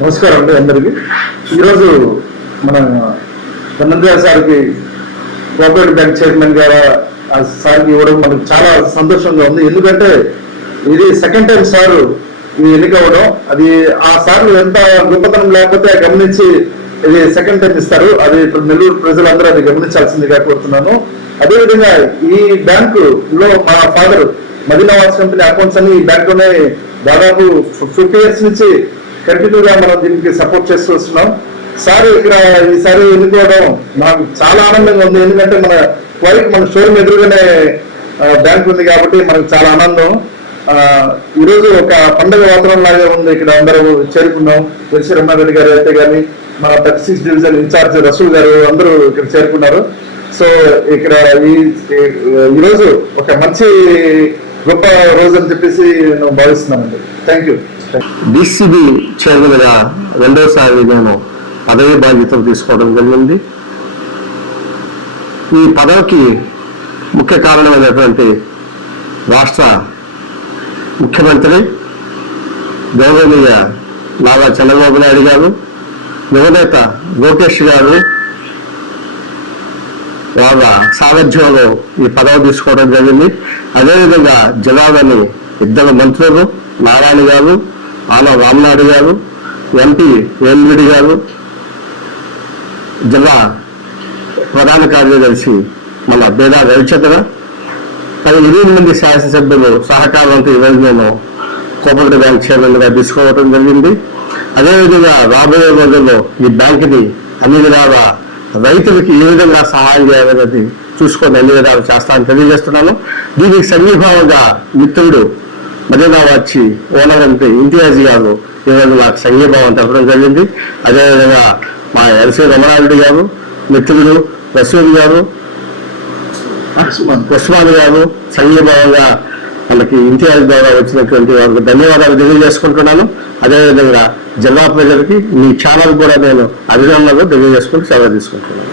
నమస్కారం అండి అందరికీ. ఈరోజు మన నంద్యాల సార్కి కోఆపరేటివ్ బ్యాంక్ చైర్మన్ గారు ఆ సార్కి ఇవ్వడం మనకు చాలా సంతోషంగా ఉంది. ఎందుకంటే ఇది సెకండ్ టైం సార్ ఇది ఎన్నికవ్వడం, అది ఆ సార్లు ఎంత గొప్పతనం లేకపోతే గమనించి ఇది సెకండ్ టైం ఇస్తారు. అది ఇప్పుడు నెల్లూరు ప్రజలందరూ అది గమనించాల్సిందిగా కోరుతున్నాను. అదేవిధంగా ఈ బ్యాంకు లో మా ఫాదర్ మదీనావాస్ కంపెనీ అకౌంట్స్ అన్ని ఈ బ్యాంక్ లోనే దాదాపు 50 years నుంచి కంటిన్యూగా మనం దీనికి సపోర్ట్ చేస్తూ వస్తున్నాం. సార్ ఇక్కడ ఈసారి ఎన్నుకోవడం నాకు చాలా ఆనందంగా ఉంది. ఎందుకంటే మన షోరూమ్ ఎదురుగానే బ్యాంక్ ఉంది కాబట్టి మనకు చాలా ఆనందం. ఈరోజు ఒక పండుగ వాతావరణం లాగా ఉంది. ఇక్కడ అందరూ చేరుకున్నాం. ఎల్సీ రమణారెడ్డి గారు అయితే కానీ మన 36 డివిజన్ ఇన్ఛార్జ్ రసూల్ గారు అందరూ ఇక్కడ చేరుకున్నారు. సో ఇక్కడ ఈరోజు ఒక మంచి గొప్ప రోజు అని చెప్పేసి నేను భావిస్తున్నానండి. Thank you. డిసిబి చైర్మన్ గా రెండోసారి నేను పదవి బాధ్యతలు తీసుకోవడం జరిగింది. ఈ పదవికి ముఖ్య కారణమైనటువంటి రాష్ట్ర ముఖ్యమంత్రి గౌరవనీయ నారా చంద్రబాబు నాయుడు గారు, యువనేత లోకేష్ గారు వాళ్ళ సారథ్యంలో ఈ పదవి తీసుకోవడం జరిగింది. అదేవిధంగా జిల్లాలోని 2 మంత్రులు నారాయణ గారు, ఆనవ రామనాయుడు గారు, ఎంపీ వేమిరెడ్డి గారు, జిల్లా ప్రధాన కార్యదర్శి మన బేదా రవిచంద్ర, 8 మంది శాసనసభ్యులు సహకారంతో ఈరోజు నేను కోఆపరేటివ్ బ్యాంక్ చైర్మన్ గా తీసుకోవడం జరిగింది. అదేవిధంగా రాబోయే రోజుల్లో ఈ బ్యాంకుని అన్ని విధాల రైతులకి ఏ విధంగా సహాయం చేయాలనేది చూసుకొని అన్ని విధాలు చేస్తానని తెలియజేస్తున్నాను. దీనికి సంఘీభావంగా మిత్రుడు మదీనావాచి ఓనర్ అంటే ఇంతియాజ్ గారు ఈరోజు నాకు సంఘీభావం తెలపడం జరిగింది. అదేవిధంగా మా ఎల్సీ రమణారెడ్డి గారు, మిత్రుడు రసూల్ గారు, ఉస్మాన్ గారు సంఘీభావంగా మనకి ఇంతియాజ్ ద్వారా వచ్చినటువంటి వారికి ధన్యవాదాలు తెలియజేసుకుంటున్నాను. అదేవిధంగా జిల్లా ప్రజలకి మీ ఛానల్ కూడా నేను అభినందనలు తెలియజేసుకుంటూ సెలవు తీసుకుంటున్నాను.